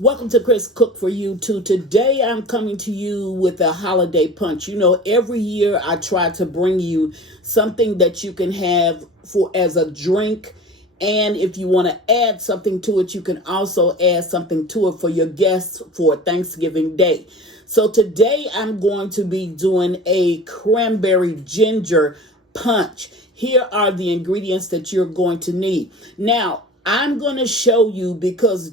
Welcome to Chris Cook for You Too. Today I'm coming to you with a holiday punch. You know, every year I try to bring you something that you can have for as a drink. And if you want to add something to it, you can also add something to it for your guests for Thanksgiving Day. So today I'm going to be doing a cranberry ginger punch. Here are the ingredients that you're going to need. Now, I'm going to show you because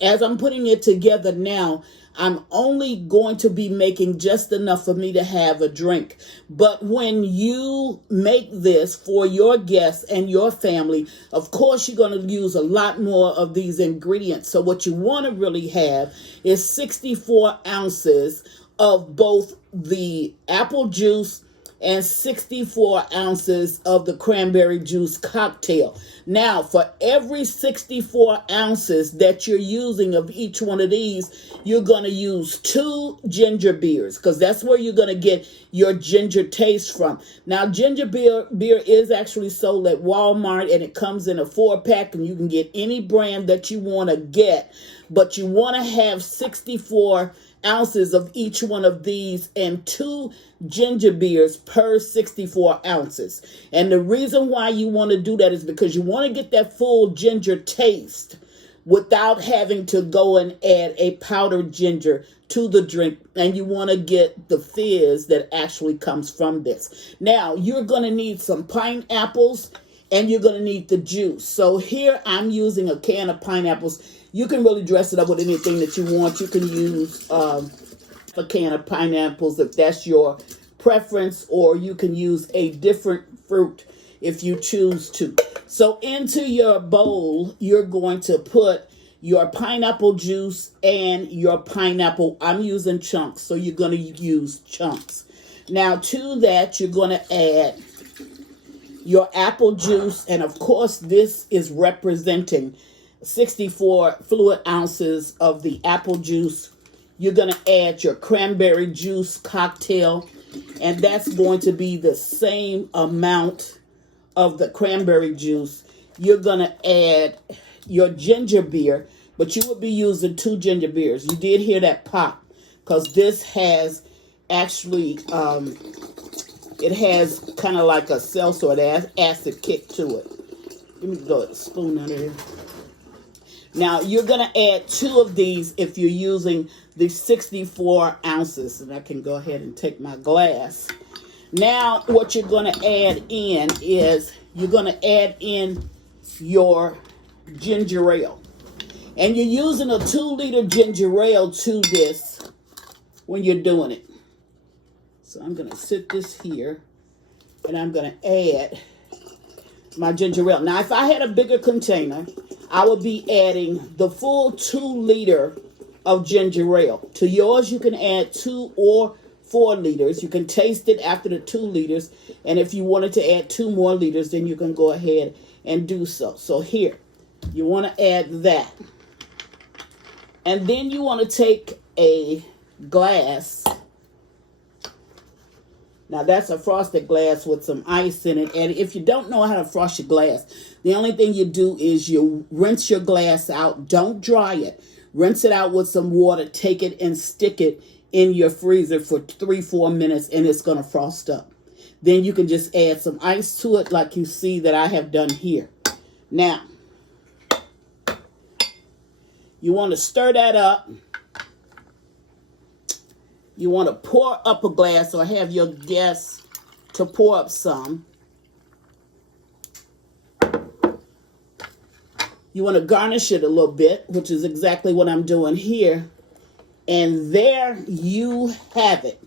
as I'm putting it together now, I'm only going to be making just enough for me to have a drink. But when you make this for your guests and your family, of course, you're going to use a lot more of these ingredients. So what you want to really have is 64 ounces of both the apple juice and 64 ounces of the cranberry juice cocktail. Now, for every 64 ounces that you're using of each one of these, you're going to use 2 ginger beers because that's where you're going to get your ginger taste from. Now, ginger beer is actually sold at Walmart, and it comes in a 4-pack, and you can get any brand that you want to get, but you want to have 64 ounces of each one of these and 2 ginger beers per 64 ounces. And the reason why you want to do that is because you want to get that full ginger taste without having to go and add a powdered ginger to the drink, and you want to get the fizz that actually comes from this. Now, you're going to need some pineapples and you're going to need the juice. So here I'm using a can of pineapples. You can really dress it up with anything that you want. You can use a can of pineapples if that's your preference, or you can use a different fruit if you choose to. So into your bowl, you're going to put your pineapple juice and your pineapple. I'm using chunks, so you're going to use chunks. Now to that, you're going to add your apple juice, and of course this is representing 64 fluid ounces of the apple juice. You're going to add your cranberry juice cocktail, and that's going to be the same amount of the cranberry juice. You're going to add your ginger beer, but you would be using 2 ginger beers. You did hear that pop because this has actually, it has kind of like a seltzer, acid kick to it. Let me go a spoon under here. Now, you're going to add 2 of these if you're using the 64 ounces. And I can go ahead and take my glass. Now, what you're going to add in is you're going to add in your ginger ale. And you're using a 2-liter ginger ale to this when you're doing it. So I'm going to sit this here, and I'm going to add my ginger ale. Now, if I had a bigger container, I would be adding the full 2 liter of ginger ale. To yours, you can add 2 or 4 liters. You can taste it after the 2 liters. And if you wanted to add 2 more liters, then you can go ahead and do so. So here, you want to add that. And then you want to take a glass. Now, that's a frosted glass with some ice in it. And if you don't know how to frost your glass, the only thing you do is you rinse your glass out. Don't dry it. Rinse it out with some water. Take it and stick it in your freezer for 3-4 minutes, and it's going to frost up. Then you can just add some ice to it like you see that I have done here. Now, you want to stir that up. You want to pour up a glass or have your guests to pour up some. You want to garnish it a little bit, which is exactly what I'm doing here. And there you have it.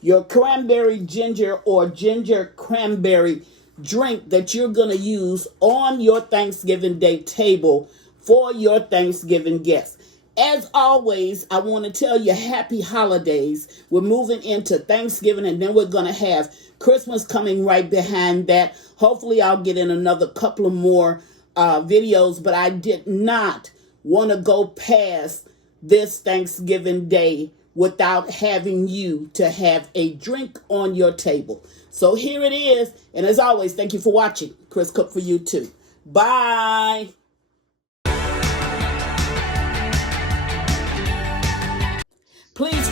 Your cranberry ginger or ginger cranberry drink that you're going to use on your Thanksgiving Day table for your Thanksgiving guests. As always, I want to tell you happy holidays. We're moving into Thanksgiving, and then we're going to have Christmas coming right behind that. Hopefully, I'll get in another couple of more videos, but I did not want to go past this Thanksgiving Day without having you to have a drink on your table. So here it is. And as always, thank you for watching. Chris Cook for You Too. Bye.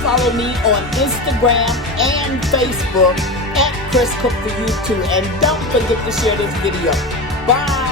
follow me on Instagram and Facebook at Chris Cook for You too. And don't forget to share this video. Bye.